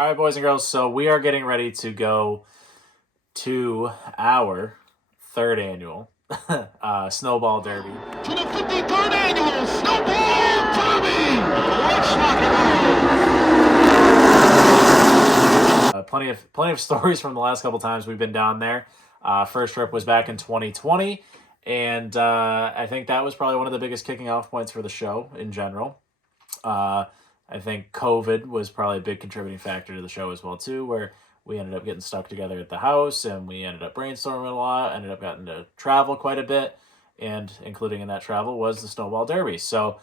All right, boys and girls. So we are getting ready to go to our third annual Snowball Derby. To the 53rd annual Snowball Derby! Let's rock and roll! Plenty of stories from the last couple times we've been down there. First trip was back in 2020, and I think that was probably one of the biggest kicking off points for the show in general. I think COVID was probably a big contributing factor to the show as well too, where we ended up getting stuck together at the house and we ended up brainstorming a lot, ended up getting to travel quite a bit, and including in that travel was the Snowball Derby. So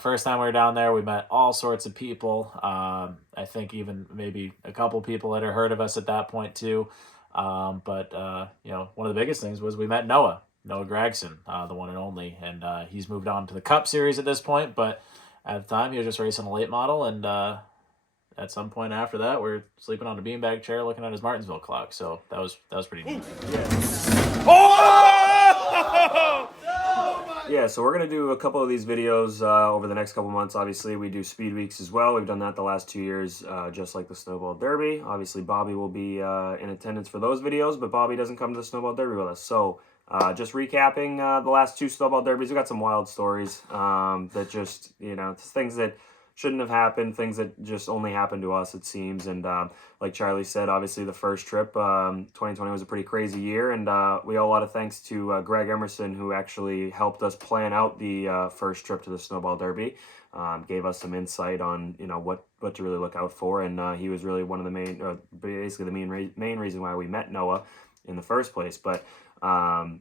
first time we were down there, we met all sorts of people. I think even maybe a couple people that had heard of us at that point too. But one of the biggest things was we met Noah Gragson, the one and only, and he's moved on to the Cup Series at this point, but at the time, he was just racing a late model, and at some point after that, we were sleeping on a beanbag chair looking at his Martinsville clock. So that was pretty neat. Yeah, so we're going to do a couple of these videos over the next couple months. Obviously, we do speed weeks as well. We've done that the last 2 years, just like the Snowball Derby. Obviously, Bobby will be in attendance for those videos, but Bobby doesn't come to the Snowball Derby with us. So just recapping the last 2 Snowball Derbies, we got some wild stories that just, things that shouldn't have happened, things that just only happened to us, it seems. And like Charlie said, obviously the first trip, 2020 was a pretty crazy year. And we owe a lot of thanks to Greg Emerson, who actually helped us plan out the first trip to the Snowball Derby. Gave us some insight on, what to really look out for. And he was really one of the basically the main reason why we met Noah in the first place. But I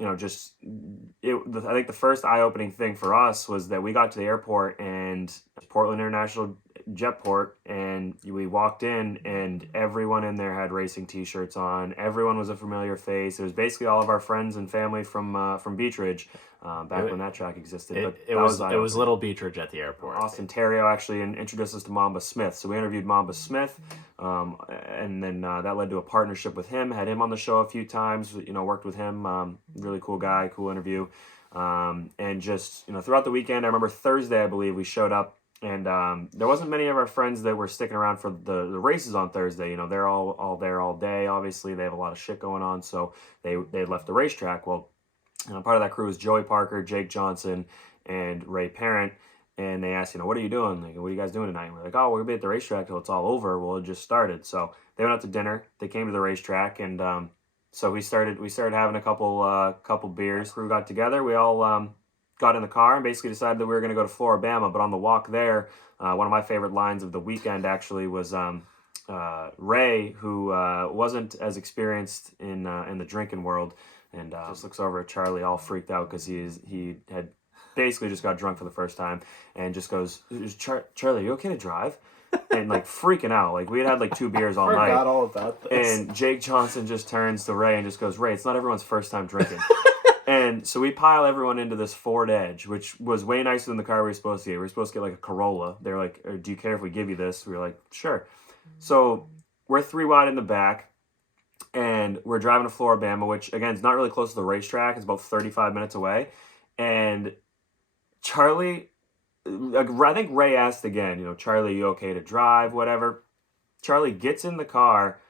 think the first eye-opening thing for us was that we got to the airport and Portland International Jetport, and we walked in and everyone in there had racing t-shirts on. Everyone was a familiar face. It was basically all of our friends and family from Beech Ridge, when that track existed. It was Little Beech Ridge at the airport. Austin Terrio actually introduced us to Mamba Smith. So we interviewed Mamba Smith, and then that led to a partnership with him. Had him on the show a few times, worked with him. Really cool guy, cool interview. And just, throughout the weekend, I remember Thursday, I believe, we showed up, and there wasn't many of our friends that were sticking around for the races on Thursday. They're all there all day. Obviously, they have a lot of shit going on, so they left the racetrack. Well, part of that crew was Joey Parker, Jake Johnson, and Ray Parent. And they asked, what are you doing? Like, what are you guys doing tonight? And we're like, oh, we're going to be at the racetrack till it's all over. Well, it just started. So they went out to dinner. They came to the racetrack, and so we started having a couple beers. Crew got together. We all got in the car and basically decided that we were going to go to Floribama. But on the walk there, one of my favorite lines of the weekend actually was Ray, who wasn't as experienced in the drinking world, and just looks over at Charlie all freaked out because he had basically just got drunk for the first time, and just goes, Charlie, are you okay to drive? And like freaking out, like we had like 2 beers all night. Forgot all about this. And Jake Johnson just turns to Ray and just goes, Ray, it's not everyone's first time drinking. And so we pile everyone into this Ford Edge, which was way nicer than the car we were supposed to get. We were supposed to get like a Corolla. They're like, do you care if we give you this? We were like, sure. So we're 3 wide in the back, and we're driving to Floribama, which again is not really close to the racetrack. It's about 35 minutes away. And Charlie, I think Ray asked again, Charlie, you okay to drive, whatever. Charlie gets in the car,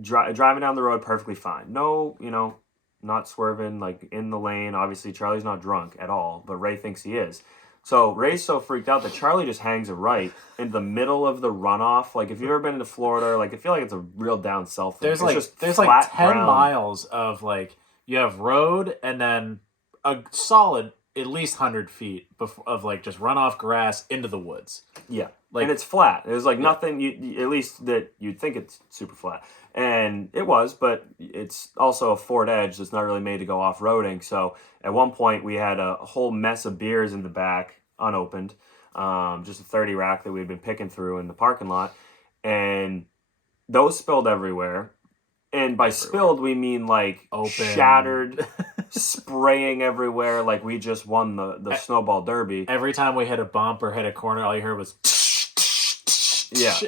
driving down the road perfectly fine. No, not swerving, like in the lane. Obviously, Charlie's not drunk at all, but Ray thinks he is. So Ray's so freaked out that Charlie just hangs a right in the middle of the runoff. Like if you've ever been to Florida, like I feel like it's a real down south thing. There's like 10 miles of like, you have road and then a solid at least 100 feet of like just runoff grass into the woods. Yeah, and it's flat. There's like nothing, at least that you'd think it's super flat. And it was, but it's also a Ford Edge that's not really made to go off-roading. So at one point we had a whole mess of beers in the back, unopened, just a 30 rack that we had been picking through in the parking lot. And those spilled everywhere. And by spilled, we mean like open, shattered, spraying everywhere, like we just won the Snowball Derby. Every time we hit a bump or hit a corner, all you heard was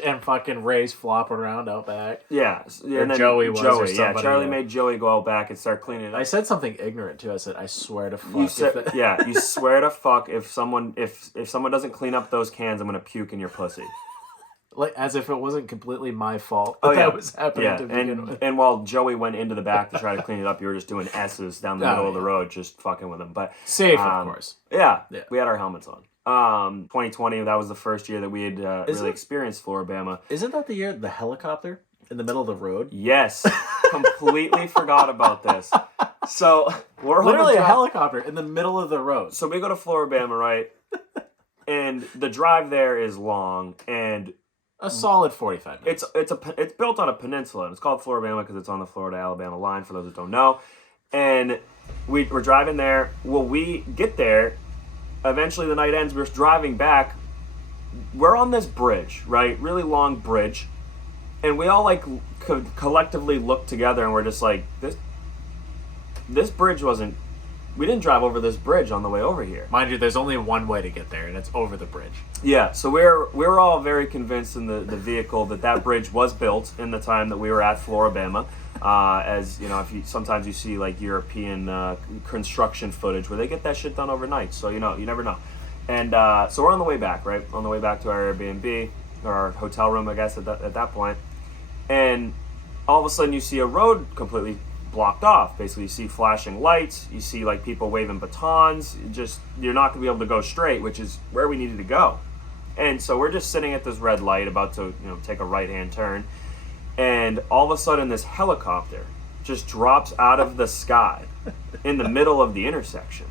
and fucking Ray's flopping around out back. Yeah. And then Joey was. Or somebody, Charlie made Joey go out back and start cleaning it up. I said something ignorant too. I said, I swear to fuck. You swear to fuck if someone doesn't clean up those cans, I'm going to puke in your pussy. Like, as if it wasn't completely my fault that was happening to begin with. And while Joey went into the back to try to clean it up, you were just doing S's down the middle of the road, just fucking with him. But safe, of course. Yeah, we had our helmets on. 2020, that was the first year that we had really experienced Floribama. Isn't that the year the helicopter in the middle of the road? Yes, completely forgot about this. So we're literally a helicopter in the middle of the road. So we go to Floribama, right? And the drive there is long, and a solid 45 minutes. It's built on a peninsula, and it's called Floribama because it's on the Florida-Alabama line, for those who don't know. And we're driving there. Well, we get there. Eventually, the night ends. We're driving back. We're on this bridge, right? Really long bridge. And we all, like, collectively look together, and we're just like, this bridge wasn't... We didn't drive over this bridge on the way over here. Mind you, there's only one way to get there, and it's over the bridge. Yeah, so we're all very convinced in the vehicle that bridge was built in the time that we were at Floribama. As you know, sometimes you see like European construction footage where they get that shit done overnight. So you never know. And so we're on the way back, right? On the way back to our Airbnb or our hotel room, I guess at that point. And all of a sudden, you see a road completely blocked off. Basically, you see flashing lights, you see like people waving batons. You're not gonna be able to go straight, which is where we needed to go. And so we're just sitting at this red light about to take a right-hand turn, and all of a sudden this helicopter just drops out of the sky in the middle of the intersection,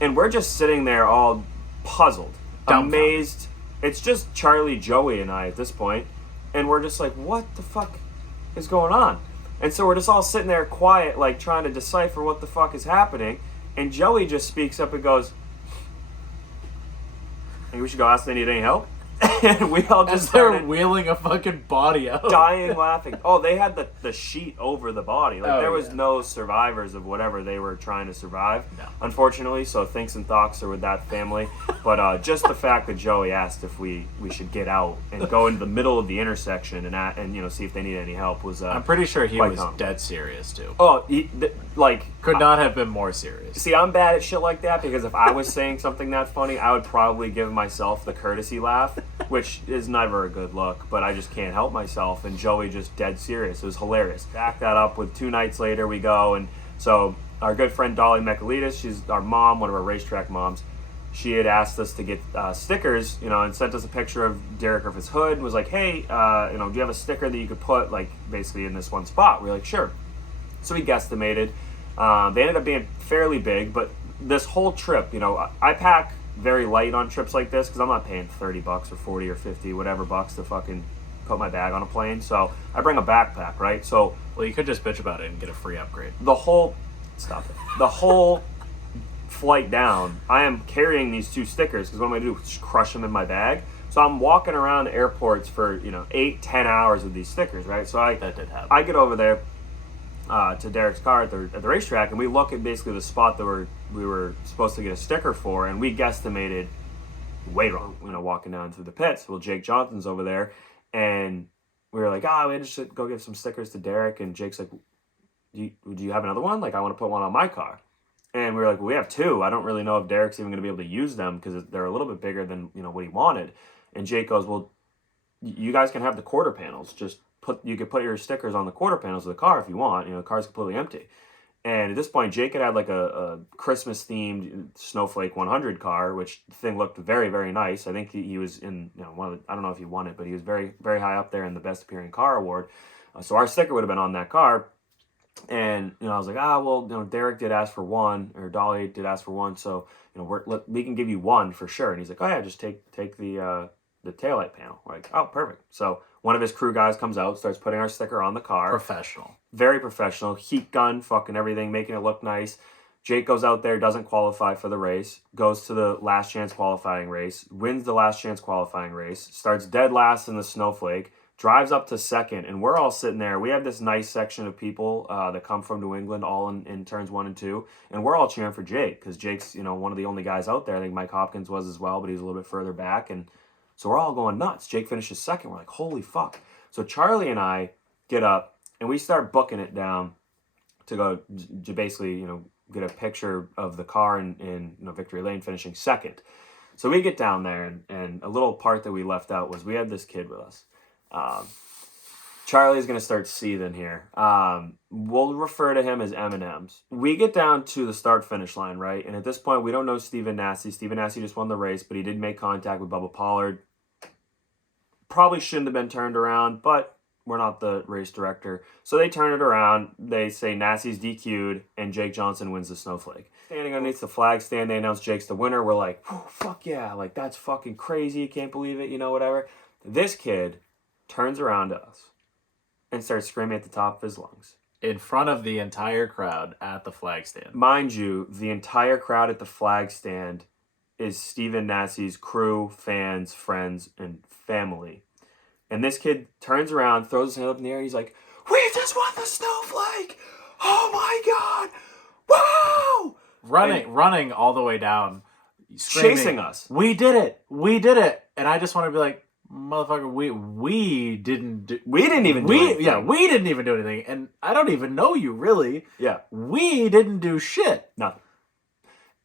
and we're just sitting there all puzzled, amazed. It's just Charlie, Joey, and I at this point, and we're just like, what the fuck is going on? And so we're just all sitting there quiet, like trying to decipher what the fuck is happening. And Joey just speaks up and goes, "Hey, we should go ask if they need any help." And we all just started wheeling a fucking body out, dying laughing. Oh, they had the sheet over the body. Like there was no survivors of whatever they were trying to survive, unfortunately. So thinks and thoughts are with that family. But just the fact that Joey asked if we should get out and go into the middle of the intersection and see if they need any help was. I'm pretty sure he was dead serious too. Oh, could not have been more serious. See, I'm bad at shit like that because if I was saying something that funny, I would probably give myself the courtesy laugh, which is never a good look, but I just can't help myself. And Joey just dead serious. It was hilarious. Back that up with 2 nights later, we go. And so our good friend Dolly Mekalitis, she's our mom, one of our racetrack moms. She had asked us to get stickers, and sent us a picture of Derek Griffith's hood. Was like, hey, do you have a sticker that you could put, like, basically in this one spot? We were like, sure. So we guesstimated. They ended up being fairly big, but this whole trip, I pack very light on trips like this because I'm not paying $30 or 40 or 50, whatever bucks to fucking put my bag on a plane. So I bring a backpack, right? So you could just bitch about it and get a free upgrade. The whole flight down, I am carrying these 2 stickers because what I'm gonna do is just crush them in my bag. So I'm walking around airports for 8-10 hours with these stickers, right? So that did happen. I get over there to Derek's car at the racetrack, and we look at basically the spot that we were supposed to get a sticker for, and we guesstimated way wrong. Walking down through the pits. Well, Jake Johnson's over there, and we were like, we just go give some stickers to Derek, and Jake's like, do you have another one? Like, I want to put one on my car. And we were like, well, we have 2. I don't really know if Derek's even going to be able to use them because they're a little bit bigger than what he wanted. And Jake goes, well, you guys can have the quarter panels. You could put your stickers on the quarter panels of the car if you want. The car's completely empty. And at this point, Jake had like a Christmas-themed Snowflake 100 car, which the thing looked very, very nice. I think he was in one of the, I don't know if he won it, but he was very, very high up there in the Best Appearing Car Award. So our sticker would have been on that car. And I was like, Derek did ask for one, or Dolly did ask for one, so we can give you one for sure. And he's like, oh yeah, just take the taillight panel. We're like, oh, perfect. So one of his crew guys comes out, starts putting our sticker on the car. Professional. Very professional. Heat gun, fucking everything, making it look nice. Jake goes out there, doesn't qualify for the race, goes to the last chance qualifying race, wins the last chance qualifying race, starts dead last in the Snowflake, drives up to second, and we're all sitting there. We have this nice section of people that come from New England, all in turns 1 and 2, and we're all cheering for Jake because Jake's one of the only guys out there. I think Mike Hopkins was as well, but he was a little bit further back, and so we're all going nuts. Jake finishes second. We're like, holy fuck. So Charlie and I get up, and we start booking it down to go to basically, get a picture of the car in Victory Lane finishing second. So we get down there, and a little part that we left out was we had this kid with us. Charlie's going to start seething here. We'll refer to him as M&M's. We get down to the start-finish line, right? And at this point, we don't know Stephen Nasse. Stephen Nasse just won the race, but he did make contact with Bubba Pollard. Probably shouldn't have been turned around, but we're not the race director. So they turn it around. They say Nasse's DQ'd, and Jake Johnson wins the snowflake. Standing underneath the flag stand, they announce Jake's the winner. We're like, fuck yeah, like that's fucking crazy. Can't believe it, whatever. This kid turns around to us and starts screaming at the top of his lungs. In front of the entire crowd at the flag stand. Mind you, the entire crowd at the flag stand is Stephen Nasse's crew, fans, friends, and family. And this kid turns around, throws his hand up in the air, and he's like, "We just won the snowflake! Oh my God! Wow!" Running all the way down. Screaming, chasing us. We did it! We did it! And I just want to be like, motherfucker, we didn't even do anything. Yeah, we didn't even do anything. And I don't even know you, really. Yeah. We didn't do shit. Nothing.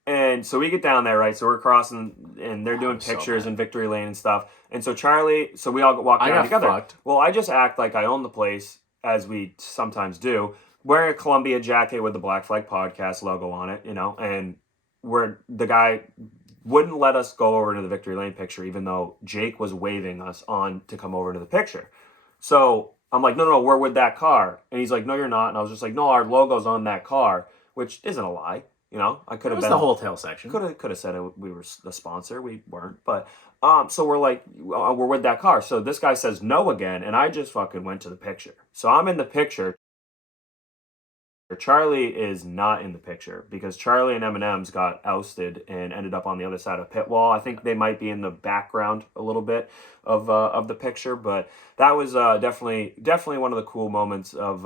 And so we get down there, right? So we're crossing, and they're doing pictures in Victory Lane and stuff. And so so we all walk down together. Fucked. Well, I just act like I own the place, as we sometimes do, wearing a Columbia jacket with the Black Flag Podcast logo on it, and the guy wouldn't let us go over to the Victory Lane picture, even though Jake was waving us on to come over to the picture. So I'm like, no, we're with that car. And he's like, no, you're not. And I was just like, no, our logo's on that car, which isn't a lie. I could have been the whole tail section. Could have said we were the sponsor. We weren't, but so we're like, we're with that car. So this guy says no again, and I just fucking went to the picture. So I'm in the picture. Charlie is not in the picture because Charlie and M&M's got ousted and ended up on the other side of pit wall. I think they might be in the background a little bit of the picture, but that was definitely one of the cool moments of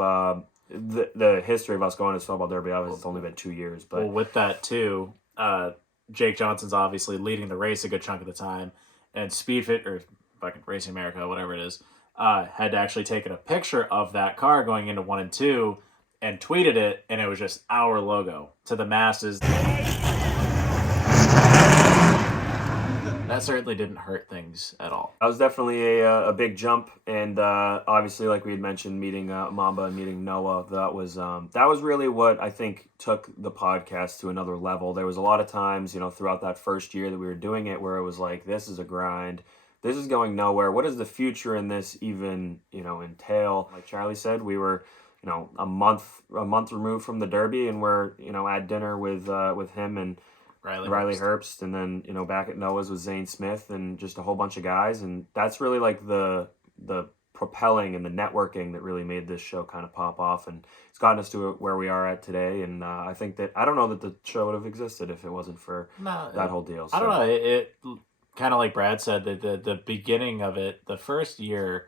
the history of us going to Snowball Derby. Obviously, it's only been 2 years, but well, with that too, Jake Johnson's obviously leading the race a good chunk of the time, and Speedfit or fucking Racing America, whatever it is, had actually taken a picture of that car going into 1 and 2 and tweeted it, and it was just our logo to the masses. That certainly didn't hurt things at all. That was definitely a big jump, and obviously, like we had mentioned, meeting Mamba and meeting Noah, that was really what I think took the podcast to another level. There was a lot of times, throughout that first year that we were doing it, where it was like, this is a grind, this is going nowhere. What does the future in this even, entail? Like Charlie said, we were, a month removed from the Derby, and we're, at dinner with him and Riley Herbst, and then back at Noah's with Zane Smith and just a whole bunch of guys, and that's really like the propelling and the networking that really made this show kind of pop off, and it's gotten us to where we are at today. And I think that I don't know that the show would have existed if it wasn't for that whole deal. So. I don't know. It kind of like Brad said, that the beginning of it, the first year,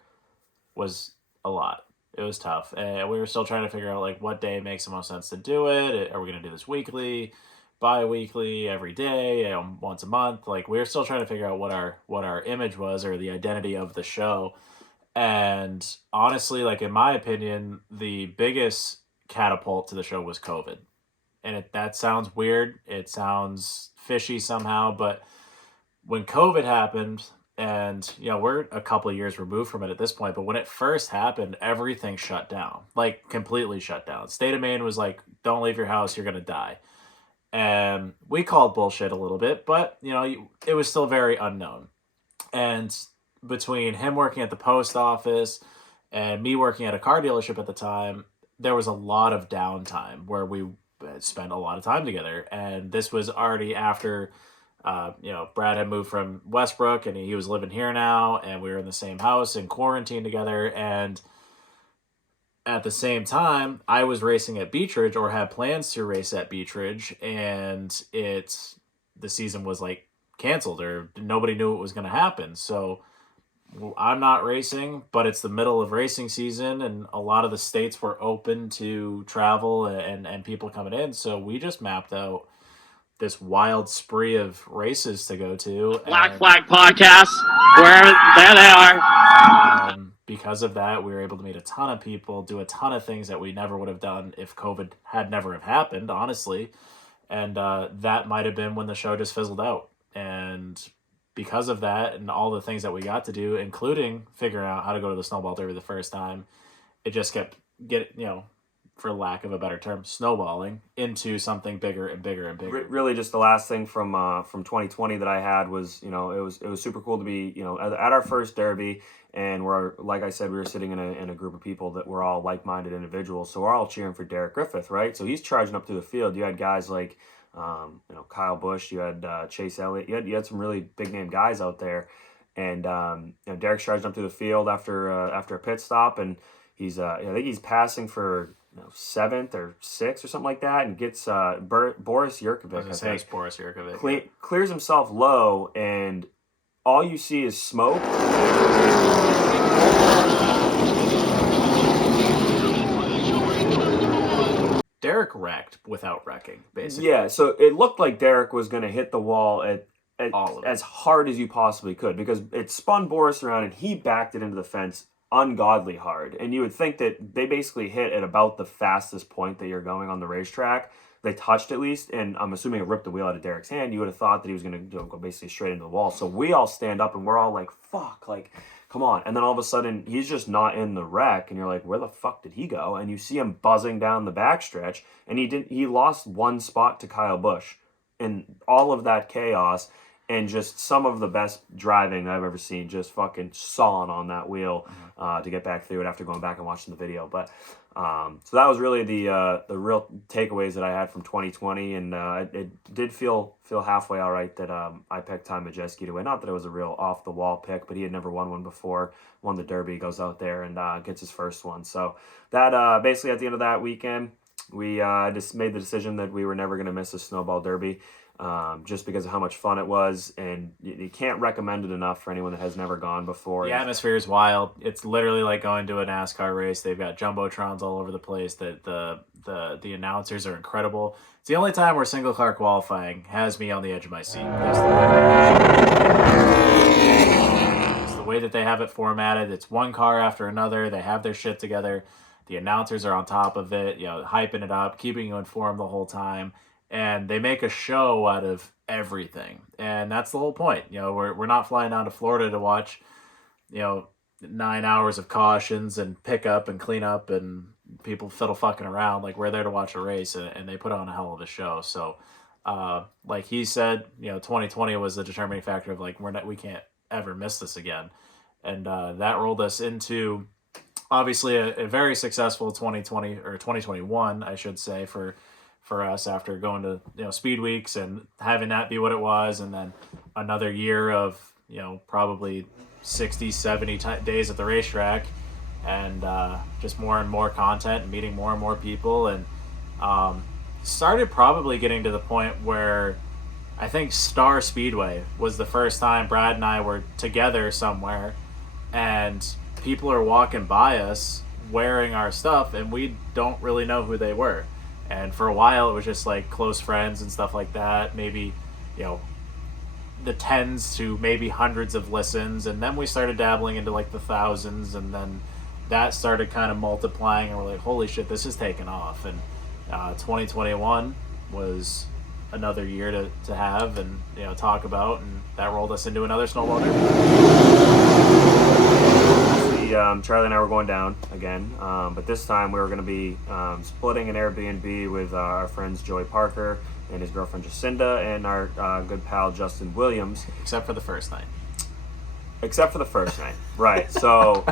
was a lot. It was tough, and we were still trying to figure out like what day makes the most sense to do it. Are we going to do this weekly? Bi-weekly, every day, once a month? Like, we were still trying to figure out what our image was, or the identity of the show. And honestly, like, in my opinion, the biggest catapult to the show was COVID. And that sounds weird, it sounds fishy somehow, but when COVID happened, and we're a couple of years removed from it at this point, but when it first happened, everything shut down, like completely shut down. State of Maine was like, don't leave your house, you're gonna die. And we called bullshit a little bit, but, it was still very unknown. And between him working at the post office and me working at a car dealership at the time, there was a lot of downtime where we spent a lot of time together. And this was already after, Brad had moved from Westbrook, and he was living here now, and we were in the same house in quarantine together. And at the same time, I was racing at Beechridge, or had plans to race at Beechridge, and the season was like canceled, or nobody knew what was going to happen. So I'm not racing, but it's the middle of racing season, and a lot of the states were open to travel and people coming in. So we just mapped out this wild spree of races to go to. Black Flag Podcast, there they are. Because of that, we were able to meet a ton of people, do a ton of things that we never would have done if COVID had never have happened, honestly. And that might have been when the show just fizzled out. And because of that and all the things that we got to do, including figuring out how to go to the Snowball Derby the first time, it just kept for lack of a better term, snowballing into something bigger and bigger and bigger. Really, just the last thing from 2020 that I had was, it was super cool to be, at our first Derby, and like I said, we were sitting in a group of people that were all like-minded individuals, so we're all cheering for Derek Griffith, right? So he's charging up through the field. You had guys like, Kyle Busch, you had Chase Elliott, you had some really big name guys out there, and Derek's charging up through the field after a pit stop, and he's I think he's passing for 7th or 6th or something like that, and gets Boris Yurkovich. Boris Yurkovich. Clears himself low, and all you see is smoke. Derek wrecked without wrecking, basically. Yeah, so it looked like Derek was going to hit the wall as hard as you possibly could, because it spun Boris around and he backed it into the fence ungodly hard. And you would think that they basically hit at about the fastest point that you're going on the racetrack. They touched at least, and I'm assuming it ripped the wheel out of Derek's hand. You would have thought that he was going to go basically straight into the wall. So we all stand up and we're all like, fuck, like, come on. And then all of a sudden he's just not in the wreck, and you're like, where the fuck did he go? And you see him buzzing down the backstretch, and he lost one spot to Kyle Busch in all of that chaos. And just some of the best driving I've ever seen, just fucking sawing on that wheel to get back through it after going back and watching the video. But so that was really the real takeaways that I had from 2020, and it did feel halfway all right that I picked Ty Majeski to win. Not that it was a real off the wall pick, but he had never won one before. Won the Derby, goes out there and gets his first one. So that basically at the end of that weekend, we just made the decision that we were never going to miss a Snowball Derby. Just because of how much fun it was, and you can't recommend it enough for anyone that has never gone before. The atmosphere is wild. It's literally like going to a NASCAR race. They've got jumbotrons all over the place. The announcers are incredible. It's the only time where single car qualifying has me on the edge of my seat. It's the way that they have it formatted. It's one car after another. They have their shit together. The announcers are on top of it, hyping it up, keeping you informed the whole time. And they make a show out of everything. And that's the whole point. We're not flying down to Florida to watch, 9 hours of cautions and pickup and cleanup and people fiddle fucking around. Like, we're there to watch a race, and they put on a hell of a show. So, like he said, 2020 was the determining factor of, like, we can't ever miss this again. And that rolled us into, obviously, a very successful 2020, or 2021, I should say, for us, after going to speed weeks and having that be what it was, and then another year of probably 60, 70 days at the racetrack, and just more and more content and meeting more and more people, and started probably getting to the point where I think Star Speedway was the first time Brad and I were together somewhere, and people are walking by us wearing our stuff, and we don't really know who they were. And for a while, it was just like close friends and stuff like that. Maybe, the tens to maybe hundreds of listens. And then we started dabbling into like the thousands. And then that started kind of multiplying. And we're like, holy shit, this is taking off. And 2021 was another year to have and, talk about. And that rolled us into another Snowball Charlie and I were going down again, but this time we were going to be splitting an Airbnb with our friends Joey Parker and his girlfriend Jacinda and our good pal Justin Williams. Except for the first night. Right. So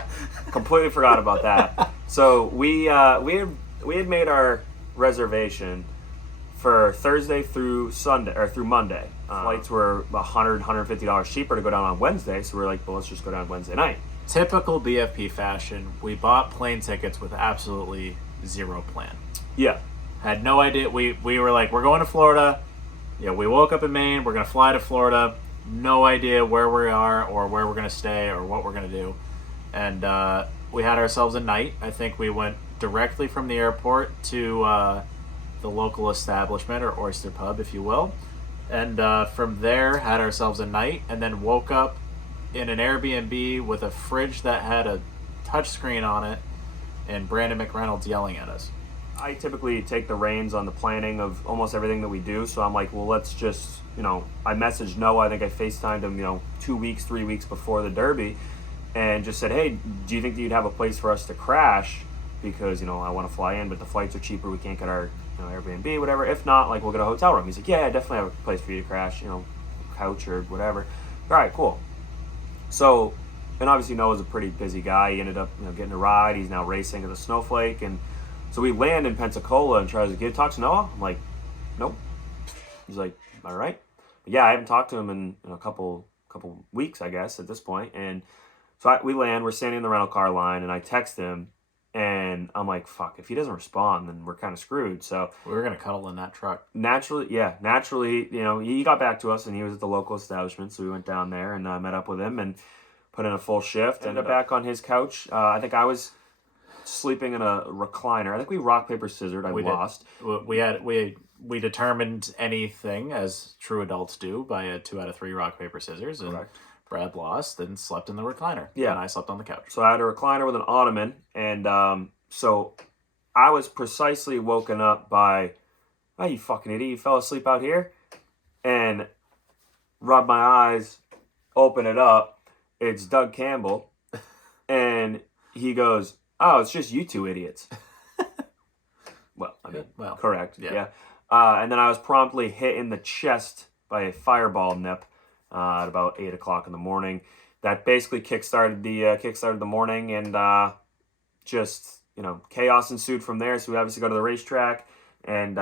completely forgot about that. So we had made our reservation for Thursday through Monday. Flights were $150 cheaper to go down on Wednesday, so we were like, well, let's just go down Wednesday night. Typical BFP fashion, we bought plane tickets with absolutely zero plan. Yeah. Had no idea. We were like, we're going to Florida. We woke up in Maine. We're going to fly to Florida. No idea where we are or where we're going to stay or what we're going to do. And we had ourselves a night. I think we went directly from the airport to the local establishment, or oyster pub, if you will. And from there, had ourselves a night, and then woke up in an Airbnb with a fridge that had a touchscreen on it and Brandon McReynolds yelling at us. I typically take the reins on the planning of almost everything that we do, so I'm like, well, let's just I messaged Noah. I think I FaceTimed him, 2 weeks, 3 weeks before the Derby, and just said, hey, do you think that you'd have a place for us to crash? Because, I want to fly in, but the flights are cheaper. We can't get our, Airbnb, whatever. If not, like, we'll get a hotel room. He's like, yeah, I definitely have a place for you to crash, couch or whatever. All right, cool. So, and obviously Noah's a pretty busy guy. He ended up, getting a ride. He's now racing at the Snowflake. And so we land in Pensacola, and Charlie's like, "Can you talk to Noah?" I'm like, nope. He's like, all right. But yeah, I haven't talked to him in a couple weeks, I guess, at this point. And so we land. We're standing in the rental car line, and I text him. And I'm like, fuck, if he doesn't respond, then we're kind of screwed. So we were going to cuddle in that truck. Naturally, he got back to us, and he was at the local establishment. So we went down there and met up with him and put in a full shift. Ended up back on his couch. I think I was sleeping in a recliner. I think we rock, paper, scissors. I lost. We determined anything, as true adults do, by a 2 out of 3 rock, paper, scissors. And correct. Brad lost and slept in the recliner. Yeah. And I slept on the couch. So I had a recliner with an ottoman. And so I was precisely woken up by, oh, you fucking idiot, you fell asleep out here? And rub my eyes, open it up. It's Doug Campbell. And he goes, oh, it's just you two idiots. Well, I mean, correct. Yeah. And then I was promptly hit in the chest by a fireball nip at about 8 o'clock in the morning. That basically kickstarted the morning, and just chaos ensued from there. So we obviously go to the racetrack, and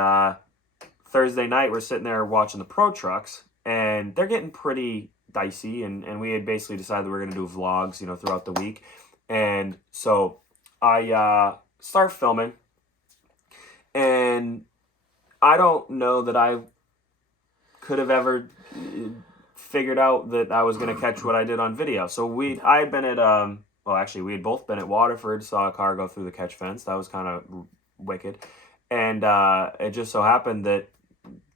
Thursday night we're sitting there watching the pro trucks, and they're getting pretty dicey. And we had basically decided we were going to do vlogs, throughout the week. And so I start filming, and I don't know that I could have ever figured out that I was going to catch what I did on video. So we had both been at Waterford, saw a car go through the catch fence. That was kind of wicked. And it just so happened that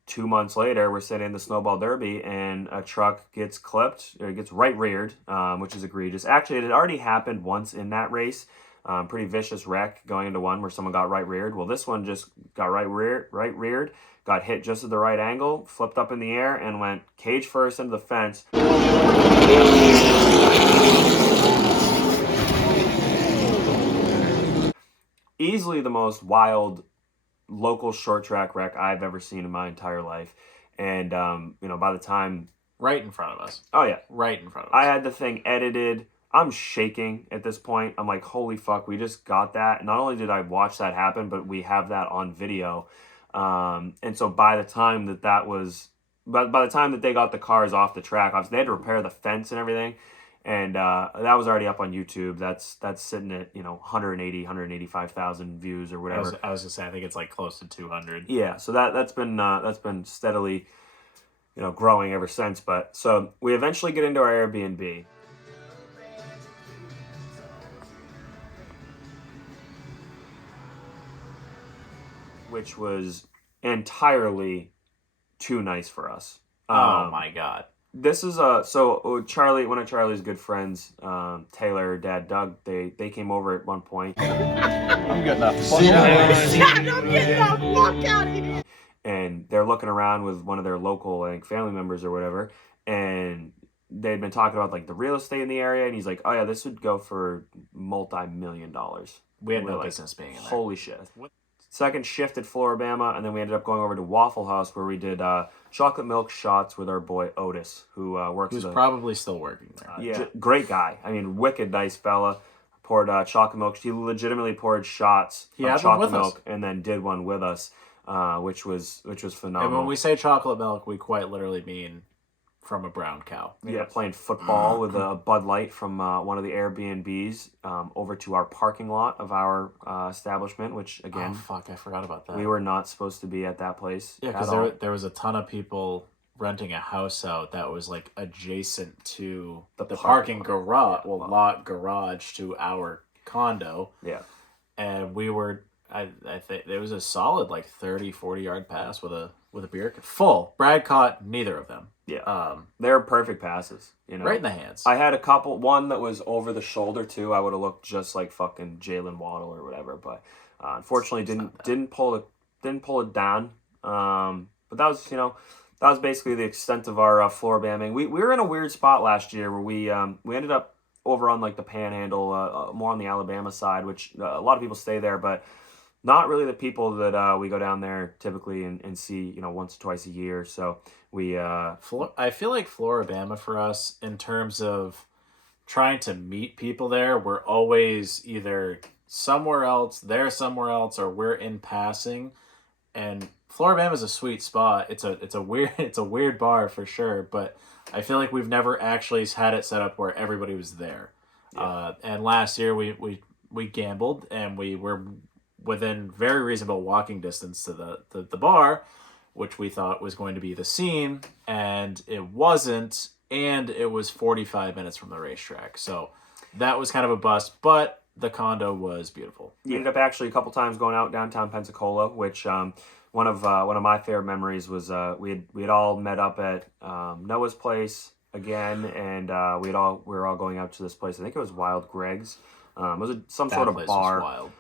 2 months later, we're sitting in the Snowball Derby, and a truck gets clipped, or gets right-reared, which is egregious. Actually, it had already happened once in that race. Pretty vicious wreck going into one where someone got right-reared. Well, this one just got right-reared, got hit just at the right angle, flipped up in the air, and went cage first into the fence. Easily the most wild local short track wreck I've ever seen in my entire life. And, by the time... Right in front of us. Oh, yeah. Right in front of us. I had the thing edited. I'm shaking at this point. I'm like, holy fuck, we just got that. Not only did I watch that happen, but we have that on video. And so by the time that by the time that they got the cars off the track, obviously they had to repair the fence and everything. And that was already up on YouTube. That's sitting at 185,000 views or whatever. I was gonna say, I think it's like close to 200. Yeah, so that's been steadily growing ever since. But so we eventually get into our Airbnb. Which was entirely too nice for us. Oh my God. This is Charlie, one of Charlie's good friends, Taylor, Dad, Doug, they came over at one point. I'm getting the fuck out of here. And they're looking around with one of their local, I think, family members or whatever, and they'd been talking about like the real estate in the area, and he's like, oh yeah, this would go for multi-million dollars. We had no business being in there. Holy shit. Second shift at Floribama, and then we ended up going over to Waffle House, where we did chocolate milk shots with our boy Otis, who works. Who's probably still working there. Great guy. I mean, wicked nice fella. Poured chocolate milk. He legitimately poured shots of chocolate milk, and then did one with us, which was phenomenal. And when we say chocolate milk, we quite literally mean from a brown cow. Yeah, playing football with a Bud Light from one of the Airbnbs over to our parking lot of our establishment, which, again... Oh, fuck, I forgot about that. We were not supposed to be at that place. Yeah, because there was a ton of people renting a house out that was, like, adjacent to the parking garage, lot garage to our condo. Yeah. And we were... I think there was a solid, like, 30, 40-yard pass with a beer full. Brad caught neither of them. Yeah. They're perfect passes, Right in the hands. I had a couple, one that was over the shoulder too. I would have looked just like fucking Jalen Waddle or whatever, but unfortunately didn't pull it down. But that was, that was basically the extent of our floor bamming. We were in a weird spot last year where we ended up over on like the Panhandle, more on the Alabama side, which a lot of people stay there, but not really the people that we go down there typically and see, once or twice a year. So we I feel like Floribama for us, in terms of trying to meet people there, we're always either somewhere else, they're somewhere else, or we're in passing. And Floribama is a sweet spot. It's a weird bar for sure, but I feel like we've never actually had it set up where everybody was there. Yeah. And last year we gambled, and we were within very reasonable walking distance to the bar, which we thought was going to be the scene, and it wasn't, and it was 45 minutes from the racetrack. So that was kind of a bust, but the condo was beautiful. We ended up actually a couple times going out downtown Pensacola, which one of my favorite memories was we had all met up at Noah's place again, and we were all going out to this place. I think it was Wild Greg's. It was some sort of bar. Was wild.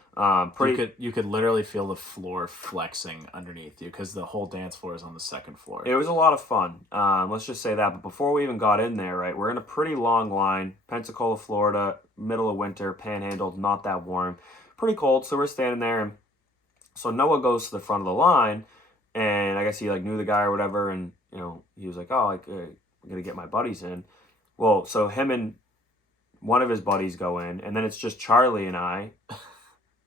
You could literally feel the floor flexing underneath you because the whole dance floor is on the second floor. It was a lot of fun. Let's just say that. But before we even got in there, right, we're in a pretty long line. Pensacola, Florida, middle of winter, Panhandle, not that warm, pretty cold. So we're standing there, and so Noah goes to the front of the line, and I guess he like knew the guy or whatever, and he was like, "Oh, I'm gonna get my buddies in." Well, so him and one of his buddies go in, and then it's just Charlie and I.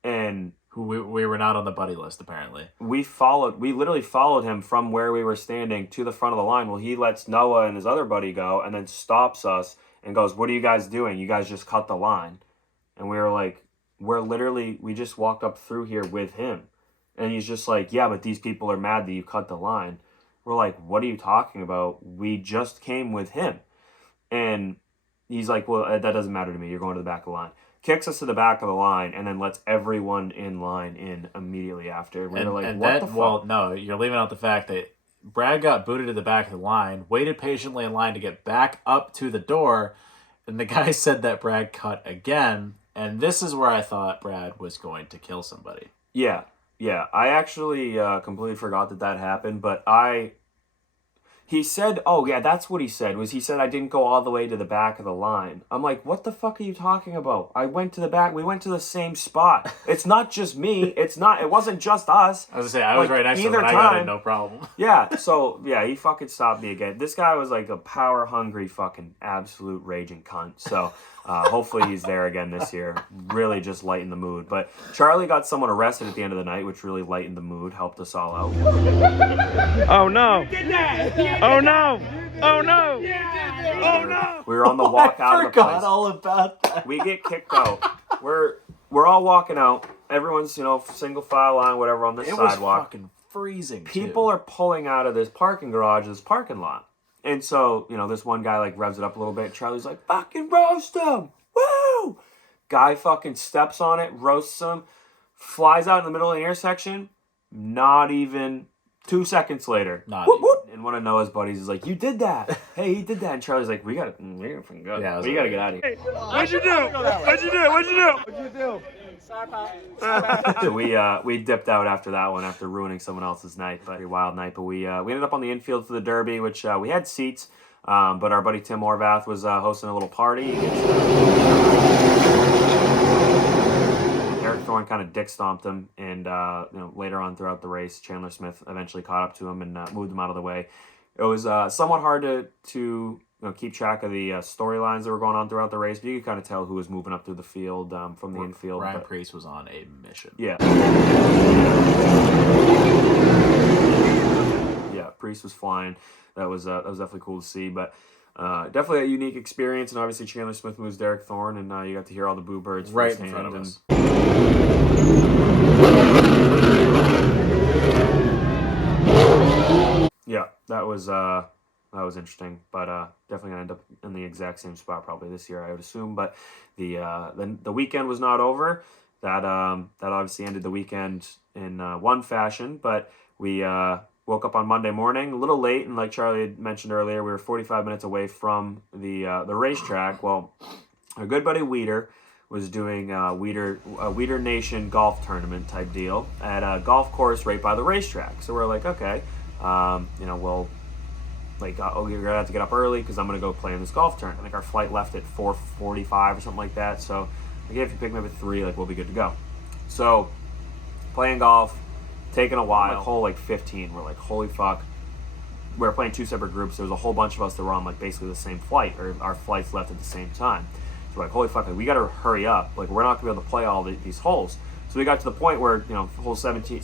And who we were not on the buddy list, apparently. We literally followed him from where we were standing to the front of the line. Well, he lets Noah and his other buddy go and then stops us and goes, "What are you guys doing? You guys just cut the line." And we were like, we just walked up through here with him. And he's just like, "Yeah, but these people are mad that you cut the line." We're like, "What are you talking about? We just came with him." And he's like, "Well, that doesn't matter to me. You're going to the back of the line." Kicks us to the back of the line and then lets everyone in line in immediately after. We were like, what the fuck? Well, no, you're leaving out the fact that Brad got booted to the back of the line, waited patiently in line to get back up to the door, and the guy said that Brad cut again, and this is where I thought Brad was going to kill somebody. Yeah. I actually completely forgot that happened, but he said, oh yeah, that's what he said, he said I didn't go all the way to the back of the line. I'm like, what the fuck are you talking about? I went to the back, we went to the same spot. It's not just me, it wasn't just us. I was gonna say, I was right next to him and I got in, no problem. Yeah, so yeah, he fucking stopped me again. This guy was like a power hungry fucking absolute raging cunt. So hopefully he's there again this year. Really just lightened the mood. But Charlie got someone arrested at the end of the night, which really lightened the mood, helped us all out. Oh no! Oh no! Oh no! Oh no! We were on the walk out of the place. I forgot all about that. We get kicked out. We're all walking out. Everyone's, single file line, whatever, on this sidewalk. It was fucking freezing. People are pulling out of this parking garage, this parking lot. And so, this one guy like revs it up a little bit. Charlie's like, "Fucking roast him! Woo!" Guy fucking steps on it, roasts him, flies out in the middle of the intersection. Not even 2 seconds later. Whoop, whoop. And one of Noah's buddies is like, "You did that. Hey, he did that." And Charlie's like, we gotta fucking go. Yeah, we gotta get out of here. What'd you do? So we dipped out after that one, after ruining someone else's night. But a wild night. But we ended up on the infield for the Derby, which we had seats. But our buddy Tim Orvath was hosting a little party. Eric Thorne kind of dick stomped him, and later on throughout the race, Chandler Smith eventually caught up to him and moved him out of the way. It was somewhat hard to keep track of the storylines that were going on throughout the race, but you could kind of tell who was moving up through the field from the infield. Ryan Preece was on a mission. Yeah. Yeah, Preece was flying. That was definitely cool to see, but definitely a unique experience. And obviously Chandler Smith moves Derek Thorne, and you got to hear all the boo birds right in front of us. Yeah, that was interesting, but definitely gonna end up in the exact same spot probably this year, I would assume. But the weekend was not over. That obviously ended the weekend in one fashion, but we woke up on Monday morning a little late, and like Charlie had mentioned earlier, we were 45 minutes away from the racetrack. Well, our good buddy Weeder was doing a Weeder Nation golf tournament type deal at a golf course right by the racetrack. So we're like, okay, we'll Like, oh, you're gonna have to get up early because I'm gonna go play in this golf tournament. I think our flight left at 4:45 or something like that. So, like, if you pick me up at 3, like, we'll be good to go. So, playing golf, taking a while. Like, hole like 15, we're like, holy fuck. We were playing 2 separate groups. There was a whole bunch of us that were on like basically the same flight, or our flights left at the same time. So we're like, holy fuck, like, we got to hurry up. Like, we're not gonna be able to play all these holes. So we got to the point where, you know, hole 17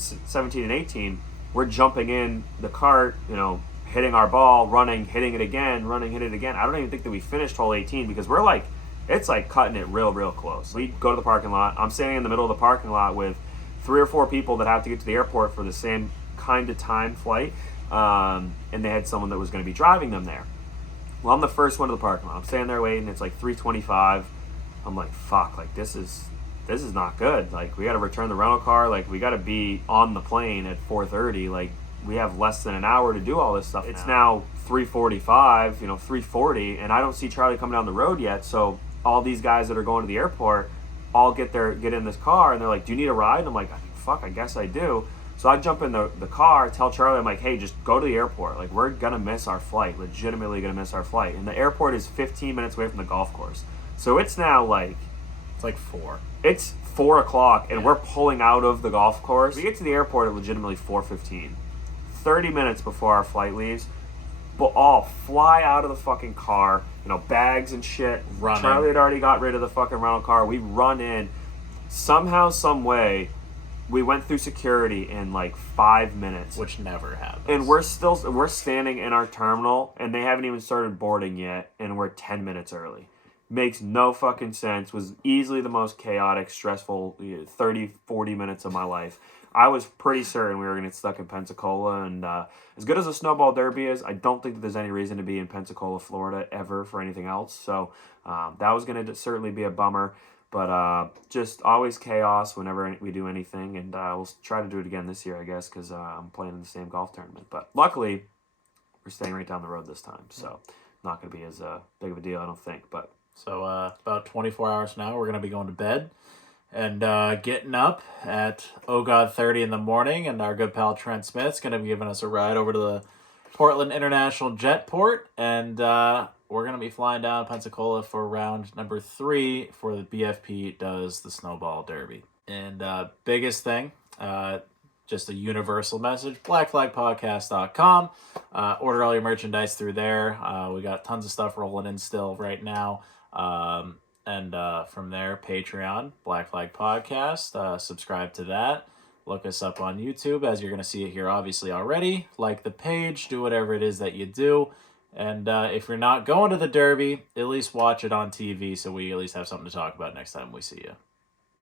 and 18, we're jumping in the cart, you know, hitting our ball, running, hitting it again, running, hit it again. I don't even think that we finished hole 18 because we're like, it's like cutting it real close. We go to the parking lot. I'm standing in the middle of the parking lot with 3 or 4 people that have to get to the airport for the same kind of time flight. And they had someone that was going to be driving them there. Well, I'm the first one to the parking lot. I'm standing there waiting. It's like 3:25. I'm like, fuck, like this is not good. Like, we got to return the rental car. Like, we got to be on the plane at 4:30. Like, we have less than an hour to do all this stuff. It's now 3:45, you know, 3:40, and I don't see Charlie coming down the road yet. So all these guys that are going to the airport all get in this car, and they're like, do you need a ride? And I'm like, fuck, I guess I do. So I jump in the car, tell Charlie, I'm like, hey, just go to the airport. Like, we're going to miss our flight, legitimately going to miss our flight. And the airport is 15 minutes away from the golf course. So it's now like... It's like 4. It's 4 o'clock, and we're pulling out of the golf course. We get to the airport at legitimately 4:15. 30 minutes before our flight leaves, but all fly out of the fucking car, you know, bags and shit. Running. Charlie had already got rid of the fucking rental car. We run in. Somehow, some way, we went through security in like 5 minutes. Which never happens. And we're standing in our terminal, and they haven't even started boarding yet, and we're 10 minutes early. Makes no fucking sense. Was easily the most chaotic, stressful 30, 40 minutes of my life. I was pretty certain we were going to get stuck in Pensacola, and as good as the Snowball Derby is, I don't think that there's any reason to be in Pensacola, Florida, ever for anything else. So that was going to certainly be a bummer, but just always chaos whenever we do anything, and we'll try to do it again this year, I guess, because I'm playing in the same golf tournament. But luckily, we're staying right down the road this time, so not going to be as big of a deal, I don't think. But so about 24 hours from now, we're going to be going to bed. And getting up at 30 in the morning, and our good pal Trent Smith's going to be giving us a ride over to the Portland International Jetport, and we're going to be flying down to Pensacola for round number 3 for the BFP does the Snowball Derby. And biggest thing, just a universal message, blackflagpodcast.com. Order all your merchandise through there. We got tons of stuff rolling in still right now. And from there, Patreon, Black Flag Podcast. Subscribe to that. Look us up on YouTube, as you're going to see it here, obviously, already. Like the page. Do whatever it is that you do. And if you're not going to the Derby, at least watch it on TV so we at least have something to talk about next time we see you.